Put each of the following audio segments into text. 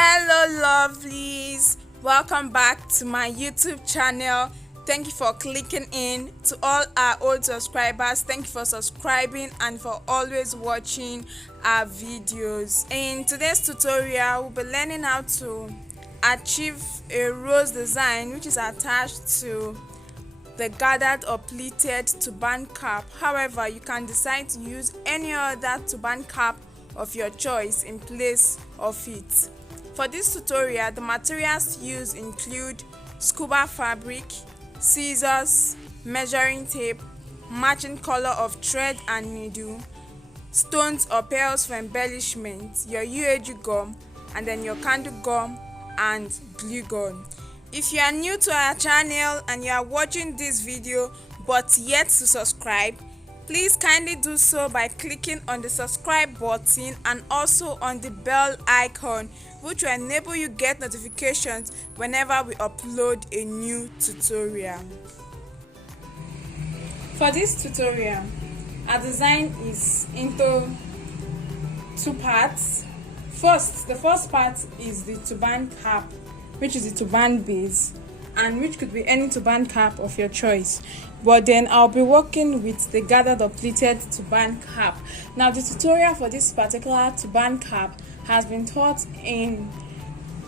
Hello lovelies, welcome back to my YouTube channel. Thank you for clicking in. To all our old subscribers, thank you for subscribing and for always watching our videos. In today's tutorial, we'll be learning how to achieve a rose design which is attached to the gathered or pleated turban cap. However, you can decide to use any other turban cap of your choice in place of it. For this tutorial, the materials used include scuba fabric, scissors, measuring tape, matching color of thread and needle, stones or pearls for embellishment, your UAG gum, and then your candle gum and glue gun. If you are new to our channel and you are watching this video but yet to subscribe, please kindly do so by clicking on the subscribe button and also on the bell icon, which will enable you get notifications whenever we upload a new tutorial. For this tutorial, our design is into two parts. The first part is the turban cap, which is the turban base, and which could be any turban cap of your choice. But then I'll be working with the gathered or pleated turban cap. Now the tutorial for this particular turban cap has been taught in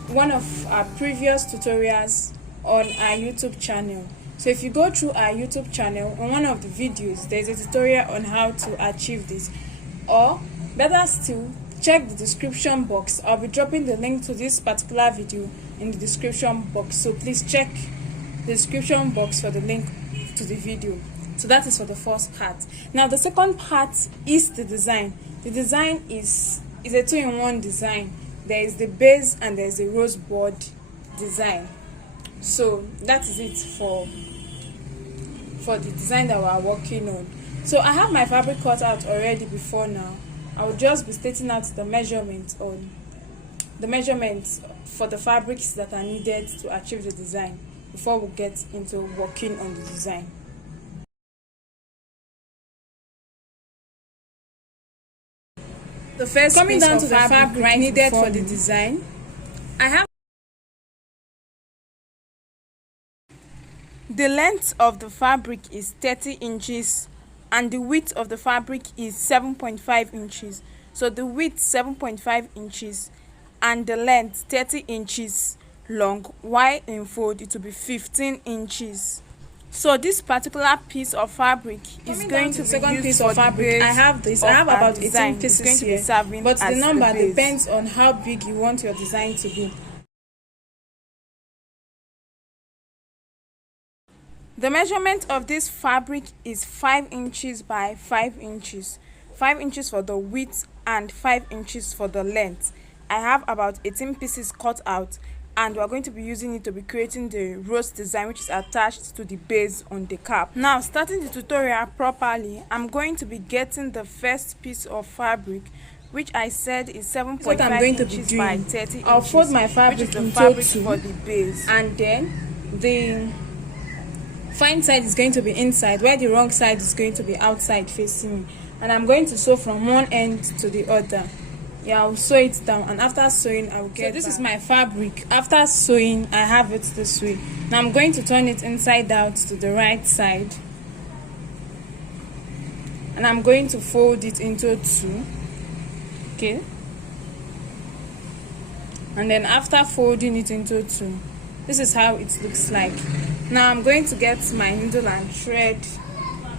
one of our previous tutorials on our YouTube channel. So if you go through our YouTube channel, on one of the videos there's a tutorial on how to achieve this, or better still, check the description box. I'll be dropping the link to this particular video in the description box, so please check the description box for the link to the video. So that is for the first part. Now the second part is the design. The design is a two-in-one design. There is the base and there is the rose board design. So that is it for the design that we are working on. So I have my fabric cut out already before now. I will just be stating out the measurements for the fabrics that are needed to achieve the design before we get into working on the design. The first coming down to the fabric needed for the design, I have the length of the fabric is 30 inches and the width of the fabric is 7.5 inches. So the width 7.5 inches and the length 30 inches long, while in fold it will be 15 inches. So this particular piece of fabric is going to be used piece of fabric. I have about 18 pieces here, but the number depends on how big you want your design to be. The measurement of this fabric is 5 inches by 5 inches. 5 inches for the width and 5 inches for the length. I have about 18 pieces cut out, and we are going to be using it to be creating the rose design which is attached to the base on the cap. Now, starting the tutorial properly, I'm going to be getting the first piece of fabric, which I said is 7.5 inches by 30 inches. I'll fold my fabric into two for the base, and then the fine side is going to be inside, while the wrong side is going to be outside facing me. And I'm going to sew from one end to the other. Yeah, I'll sew it down, and after sewing I will get this back. Is my fabric. After sewing, I have it this way. Now I'm going to turn it inside out to the right side, and I'm going to fold it into two. Okay, and then after folding it into two, this is how it looks like. Now I'm going to get my needle and thread,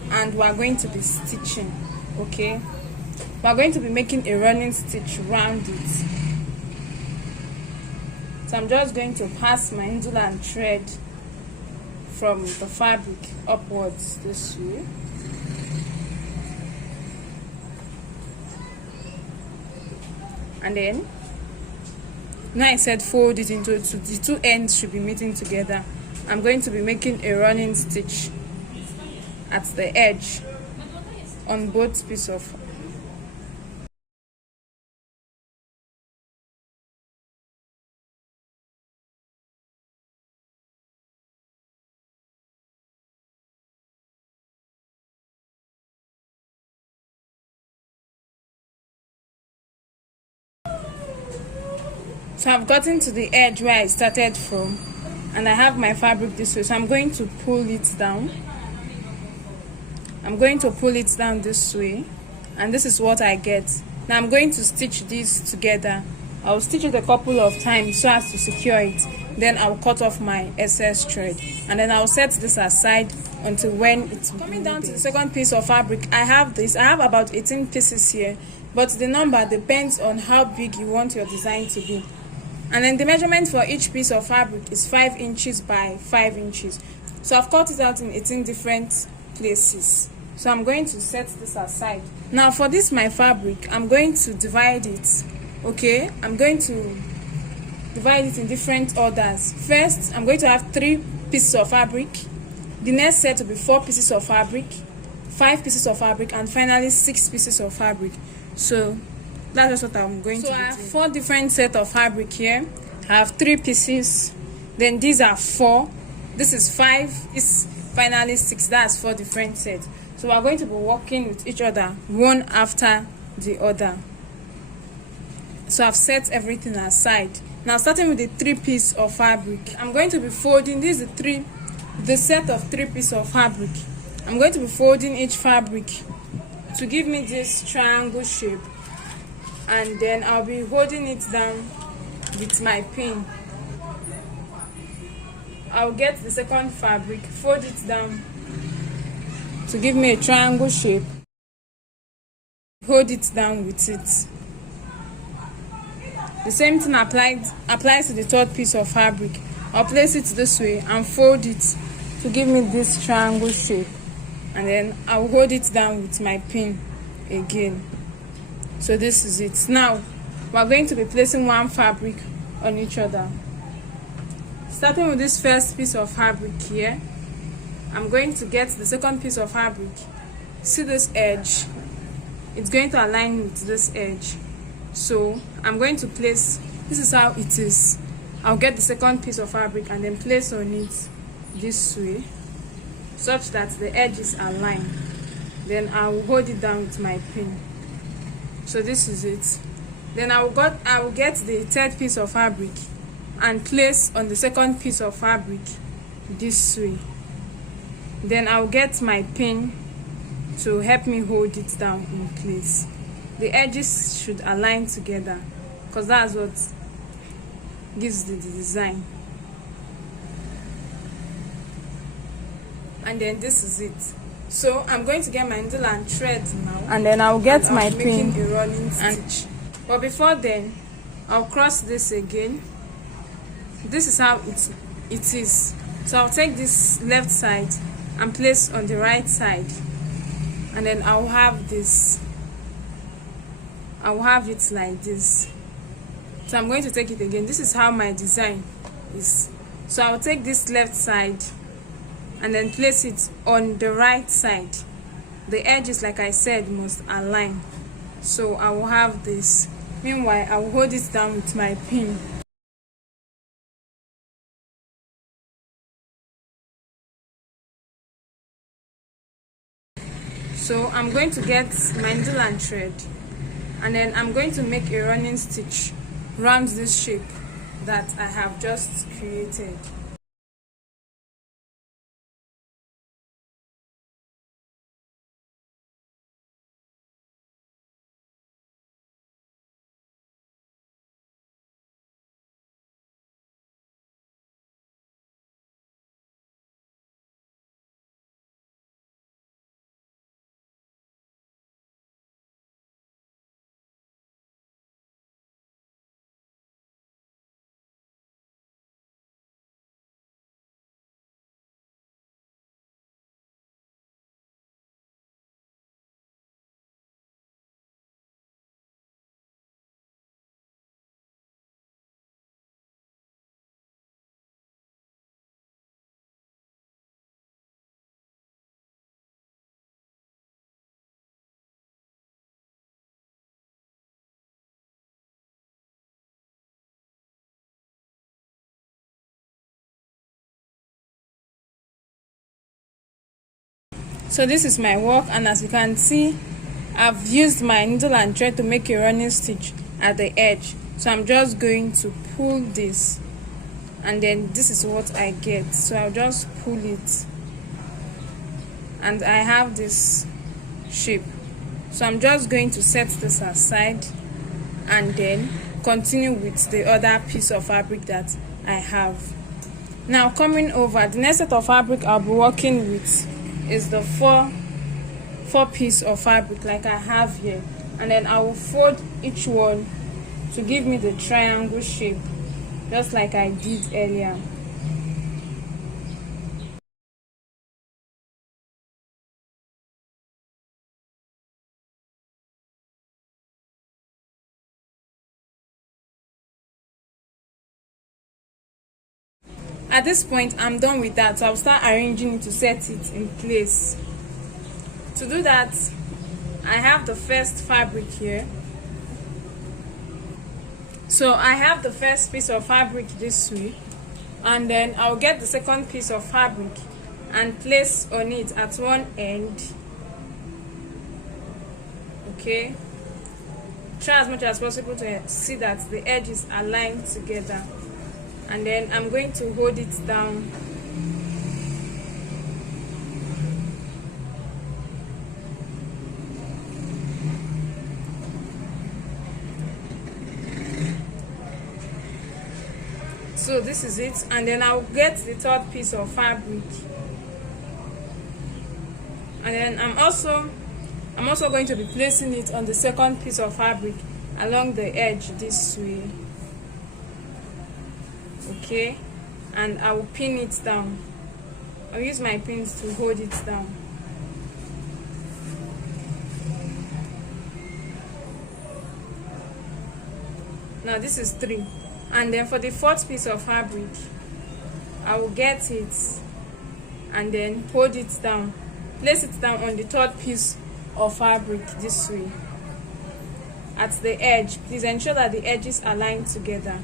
and we are going to be stitching. Okay, we are going to be making a running stitch around it. So I'm just going to pass my needle and thread from the fabric upwards this way. And then, now I said fold it into two. The two ends should be meeting together. I'm going to be making a running stitch at the edge on both pieces of So I've gotten to the edge where I started from, and I have my fabric this way, so I'm going to pull it down. I'm going to pull it down this way, and this is what I get. Now I'm going to stitch these together. I'll stitch it a couple of times so as to secure it. Then I'll cut off my excess thread, and then I'll set this aside until when it's coming down to the second piece of fabric. I have about 18 pieces here, but the number depends on how big you want your design to be. And then the measurement for each piece of fabric is 5 inches by 5 inches. So I've cut it out in 18 different places. So I'm going to set this aside. Now for this my fabric, I'm going to divide it. Okay, I'm going to divide it in different orders. First, I'm going to have 3 pieces of fabric. The next set will be 4 pieces of fabric, 5 pieces of fabric, and finally 6 pieces of fabric. So that's just what I'm going to do. So I have 4 different sets of fabric here. I have 3 pieces. Then these are 4. This is 5. This finally 6. That's 4 different sets. So we're going to be working with each other one after the other. So I've set everything aside. Now starting with the 3 pieces of fabric, I'm going to be folding. This is the set of 3 pieces of fabric. I'm going to be folding each fabric to give me this triangle shape, and then I'll be holding it down with my pin. I'll get the second fabric, fold it down to give me a triangle shape, hold it down with it. The same thing applies to the 3rd piece of fabric. I'll place it this way and fold it to give me this triangle shape, and then I'll hold it down with my pin again. So this is it. Now we're going to be placing 1 fabric on each other. Starting with this first piece of fabric here, I'm going to get the second piece of fabric. See this edge? It's going to align with this edge. So I'm going to place, this is how it is. I'll get the second piece of fabric and then place on it this way, such that the edges align. Then I will hold it down with my pin. So this is it. Then I will get the 3rd piece of fabric and place on the second piece of fabric this way. Then I'll get my pin to help me hold it down in place. The edges should align together, because that's what gives the design. And then this is it. So I'm going to get my needle and thread now, and then I'll get my pin, making a running stitch. But before then, I'll cross this again. This is how it is. So I'll take this left side and place on the right side, and then I'll have this. I'll have it like this. So I'm going to take it again. This is how my design is. So I'll take this left side and then place it on the right side. The edges, like I said, must align. So I will have this. Meanwhile, I will hold it down with my pin. So I'm going to get my needle and thread, and then I'm going to make a running stitch around this shape that I have just created. So this is my work, and as you can see, I've used my needle and thread to make a running stitch at the edge. So I'm just going to pull this, and then this is what I get. So I'll just pull it, and I have this shape. So I'm just going to set this aside and then continue with the other piece of fabric that I have. Now coming over, the next set of fabric I'll be working with is the four piece of fabric like I have here, and then I will fold each one to give me the triangle shape, just like I did earlier. At this point, I'm done with that, so I'll start arranging it to set it in place. To do that, I have the first fabric here. So I have the first piece of fabric this way, and then I'll get the second piece of fabric and place on it at one end. Okay, try as much as possible to see that the edges are aligned together, and then I'm going to hold it down. So this is it, and then I'll get the third piece of fabric, and then I'm also going to be placing it on the second piece of fabric along the edge this way. Okay, and I will pin it down. I'll use my pins to hold it down. Now this is 3, and then for the fourth piece of fabric, I will get it and then hold it down, place it down on the third piece of fabric this way at the edge. Please ensure that the edges are aligned together.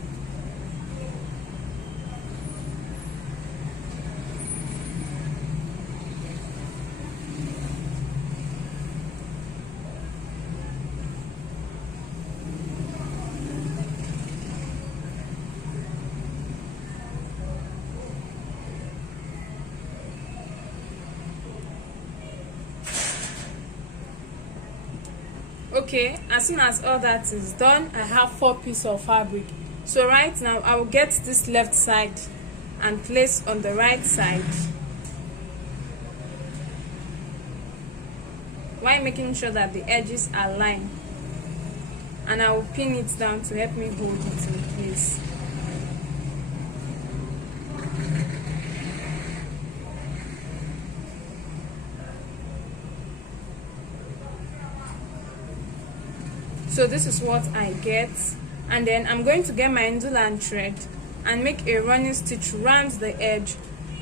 Okay, as soon as all that is done, I have 4 pieces of fabric. So right now I will get this left side and place on the right side, while making sure that the edges are aligned, and I will pin it down to help me hold it in place. So this is what I get, and then I'm going to get my needle and thread and make a running stitch around the edge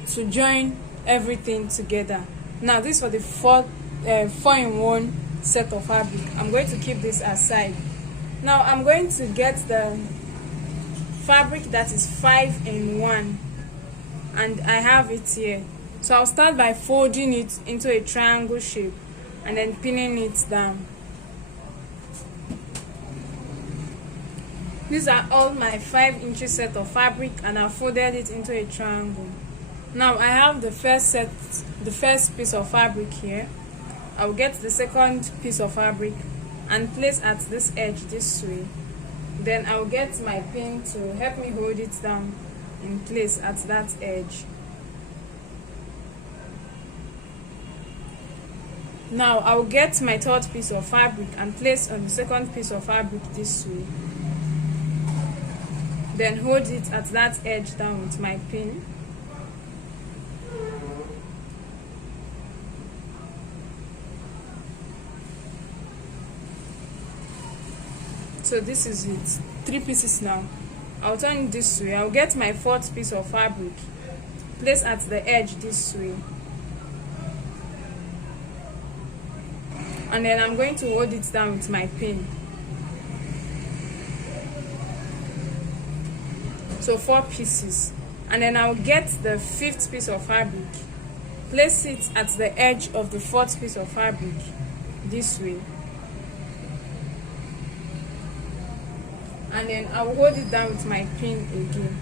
to join everything together. Now this is for the 4-in-1 set of fabric. I'm going to keep this aside. Now I'm going to get the fabric that is 5-in-1, and I have it here. So I'll start by folding it into a triangle shape and then pinning it down. These are all my 5-inch set of fabric, and I folded it into a triangle. Now I have the first piece of fabric here. I'll get the second piece of fabric and place at this edge this way. Then I'll get my pin to help me hold it down in place at that edge. Now I'll get my third piece of fabric and place on the second piece of fabric this way. Then hold it at that edge down with my pin. So this is it, 3 pieces now. I'll turn it this way. I'll get my 4th piece of fabric, place at the edge this way, and then I'm going to hold it down with my pin. So 4 pieces, and then I'll get the 5th piece of fabric, place it at the edge of the 4th piece of fabric this way, and and then I will hold it down with my pin again.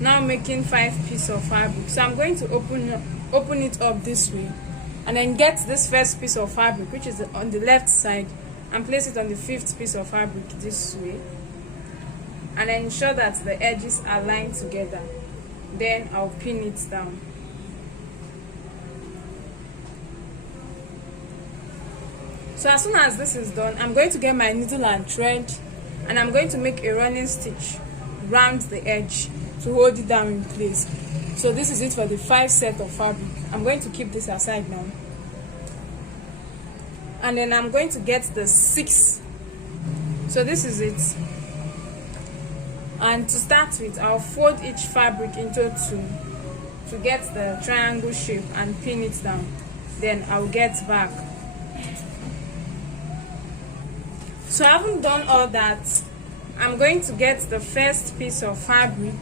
Now making 5 pieces of fabric. So I'm going to open it up this way, and then get this first piece of fabric, which is on the left side, and place it on the 5th piece of fabric this way, and then ensure that the edges are lined together. Then I'll pin it down. So as soon as this is done, I'm going to get my needle and thread, and I'm going to make a running stitch round the edge to hold it down in place. So this is it for the 5 set of fabric. I'm going to keep this aside now, and then I'm going to get the 6. So this is it. And to start with, I'll fold each fabric into 2 to get the triangle shape and pin it down. Then I'll get back. So I haven't done all that. I'm going to get the first piece of fabric,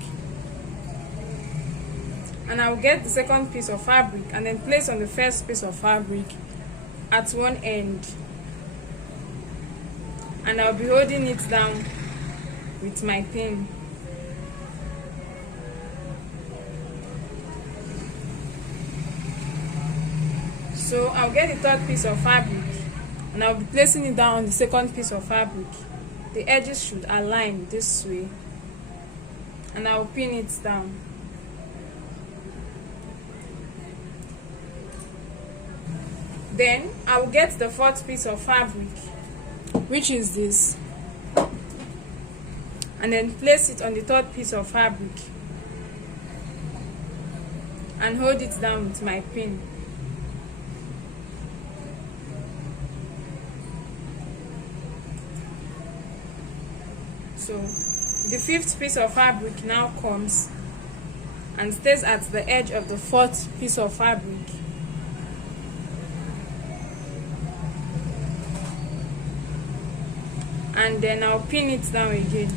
and I'll get the second piece of fabric and then place on the first piece of fabric at one end, and I'll be holding it down with my pin. So I'll get the 3rd piece of fabric, and I'll be placing it down on the 2nd piece of fabric. The edges should align this way, and I'll pin it down. Then I'll get the 4th piece of fabric, which is this, and then place it on the 3rd piece of fabric and hold it down with my pin. So the 5th piece of fabric now comes and stays at the edge of the 4th piece of fabric. And then I'll pin it down again.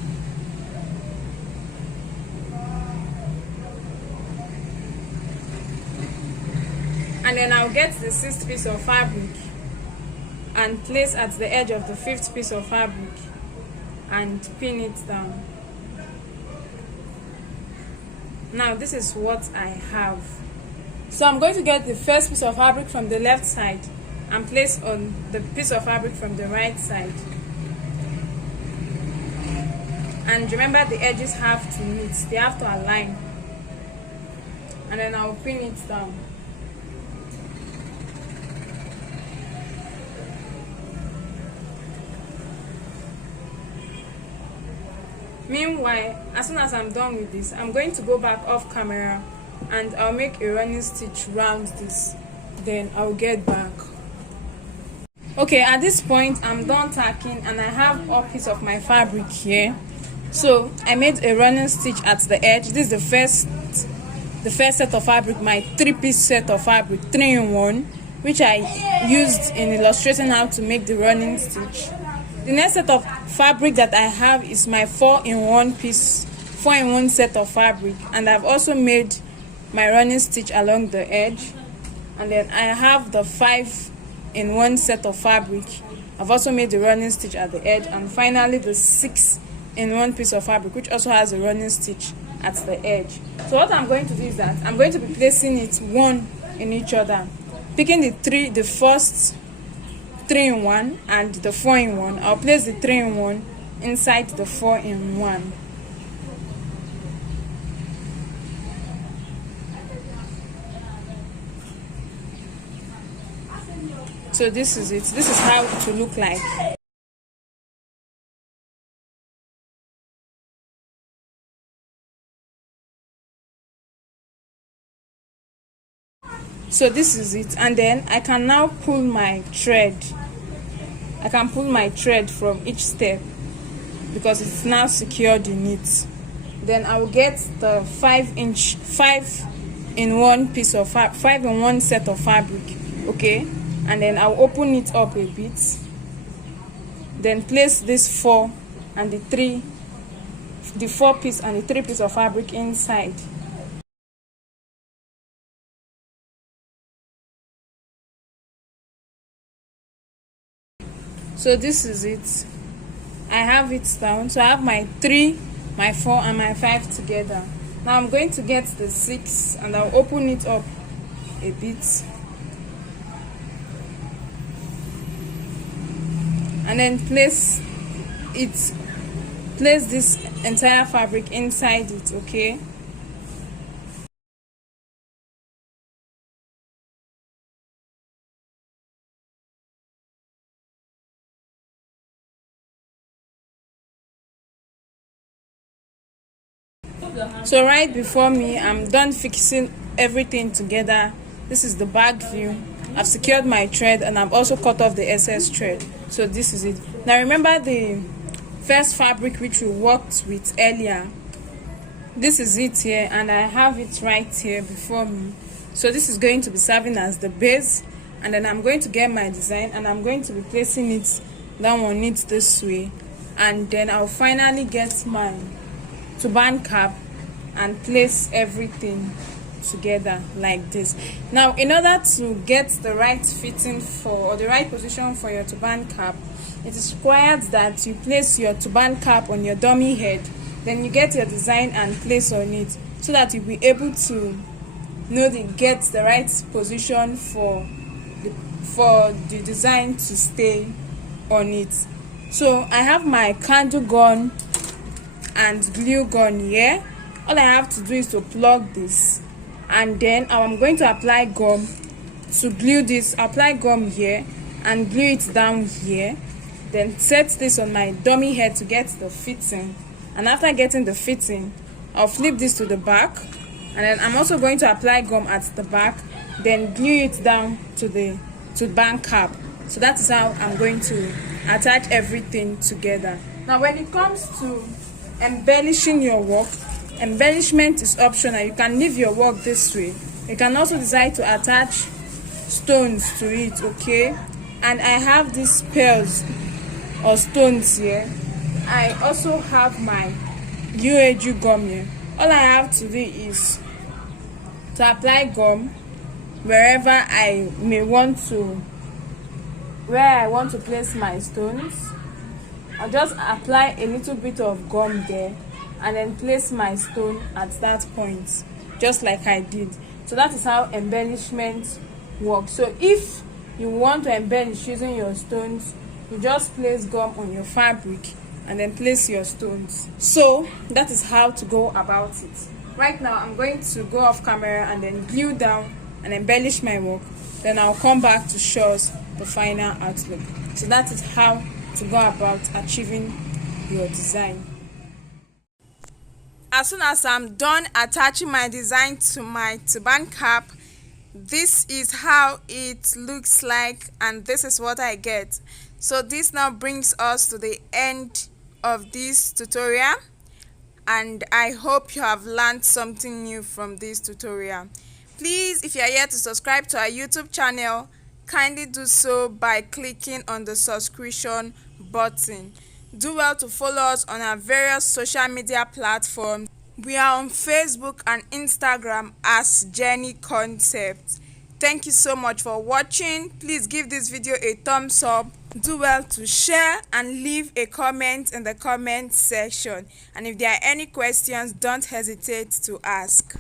And then I'll get the 6th piece of fabric and place at the edge of the 5th piece of fabric and pin it down. Now this is what I have. So I'm going to get the first piece of fabric from the left side and place on the piece of fabric from the right side. And remember, the edges have to meet, they have to align. And then I'll pin it down. Meanwhile, as soon as I'm done with this, I'm going to go back off camera and I'll make a running stitch round this. Then I'll get back. Okay, at this point I'm done tacking and I have a piece of my fabric here. So I made a running stitch at the edge. This is the first set of fabric, my 3-piece set of fabric, 3-in-1, which I used in illustrating how to make the running stitch. The next set of fabric that I have is my 4-in-1 set of fabric, and I've also made my running stitch along the edge. And then I have the 5-in-1 set of fabric. I've also made the running stitch at the edge, and finally the 6-in-1 piece of fabric, which also has a running stitch at the edge. So what I'm going to do is that I'm going to be placing it one in each other, picking the first 3-in-1 and the 4-in-1. I'll place the 3-in-1 inside the 4-in-1. So this is it. This is how it will look like. So this is it, and then I can now pull my thread. I can pull my thread from each step because it's now secured in it. Then I will get the 5-in-1 piece of 5-in-1 set of fabric, okay, and then I'll open it up a bit. Then place this 4 and the 4 piece and the 3 piece of fabric inside. So this is it. I have it down. So I have my 3, my 4 and my 5 together. Now I'm going to get the 6 and I'll open it up a bit and then place this entire fabric inside it, okay? So right before me, I'm done fixing everything together. This is the back view. I've secured my thread and I've also cut off the excess thread. So this is it. Now remember the first fabric which we worked with earlier. This is it here and I have it right here before me. So this is going to be serving as the base, and then I'm going to get my design and I'm going to be placing it down on it this way, and then I'll finally get my turban cap and place everything together like this. Now in order to get the right fitting for, or the right position for your turban cap, it is required that you place your turban cap on your dummy head, then you get your design and place on it, so that you'll be able to get the right position for the design to stay on it. So I have my candle gun and glue gun here. All I have to do is to plug this, and then I'm going to apply gum to glue this. Apply gum here and glue it down here, then set this on my dummy head to get the fitting. And after getting the fitting, I'll flip this to the back, and then I'm also going to apply gum at the back, then glue it down to the turban cap. So that is how I'm going to attach everything together. Now when it comes to embellishing your work, embellishment is optional. You can leave your work this way. You can also decide to attach stones to it, okay? And I have these pearls or stones here. I also have my UAG gum here. All I have to do is to apply gum wherever I want to place my stones. I'll just apply a little bit of gum there and then place my stone at that point, just like I did. So that is how embellishment works. So if you want to embellish using your stones, you just place gum on your fabric and then place your stones. So that is how to go about it. Right now I'm going to go off camera and then glue down and embellish my work. Then I'll come back to show us the final outlook. So that is how to go about achieving your design. As soon as I'm done attaching my design to my turban cap, this is how it looks like, and this is what I get. So this now brings us to the end of this tutorial, and I hope you have learned something new from this tutorial. Please, if you are yet to subscribe to our YouTube channel, kindly do so by clicking on the subscription button. Do well to follow us on our various social media platforms. We are on Facebook and Instagram as Jenie Concept. Thank you so much for watching. Please give this video a thumbs up. Do well to share and leave a comment in the comment section. And if there are any questions, don't hesitate to ask.